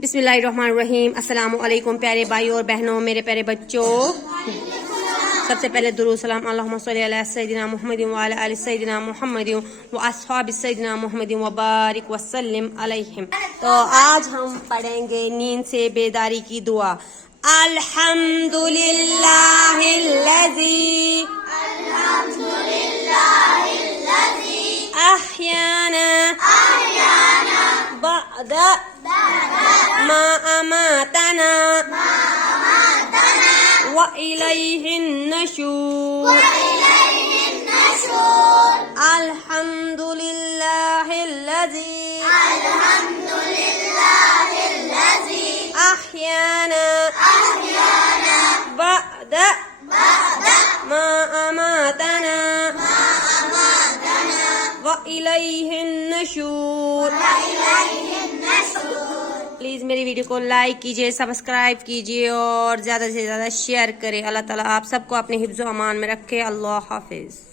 बिस्मिल्लाहिर्रहमानिर्रहीम। अस्सलाम वालेकुम प्यारे भाइयों और बहनों, मेरे प्यारे बच्चों। सबसे पहले दुरूद सलाम अल्लाहुम्मा सल्ली अला सय्यिदिना मुहम्मदिन व अला आलि सय्यिदिना मुहम्मदिन व अस्हाबि सय्यिदिना मुहम्मदिन व बारिक व सल्लिम अलैहिम। तो आज हम पढ़ेंगे नींद से बेदारी की दुआ। अल्हम्दुलिल्लाहिल्लज़ी अहयाना बअद मा अमातना व इलैहिन नशूर। अल्हम्दुलिल्लाहिल्लज़ी अहयाना बअद मा अमातना व इलैहिन नशूर। प्लीज़ मेरी वीडियो को लाइक कीजिए, सब्सक्राइब कीजिए और ज़्यादा से ज़्यादा शेयर करें। अल्लाह ताला आप सबको अपने हिफ्ज़-ओ-अमान में रखे। अल्लाह हाफिज़।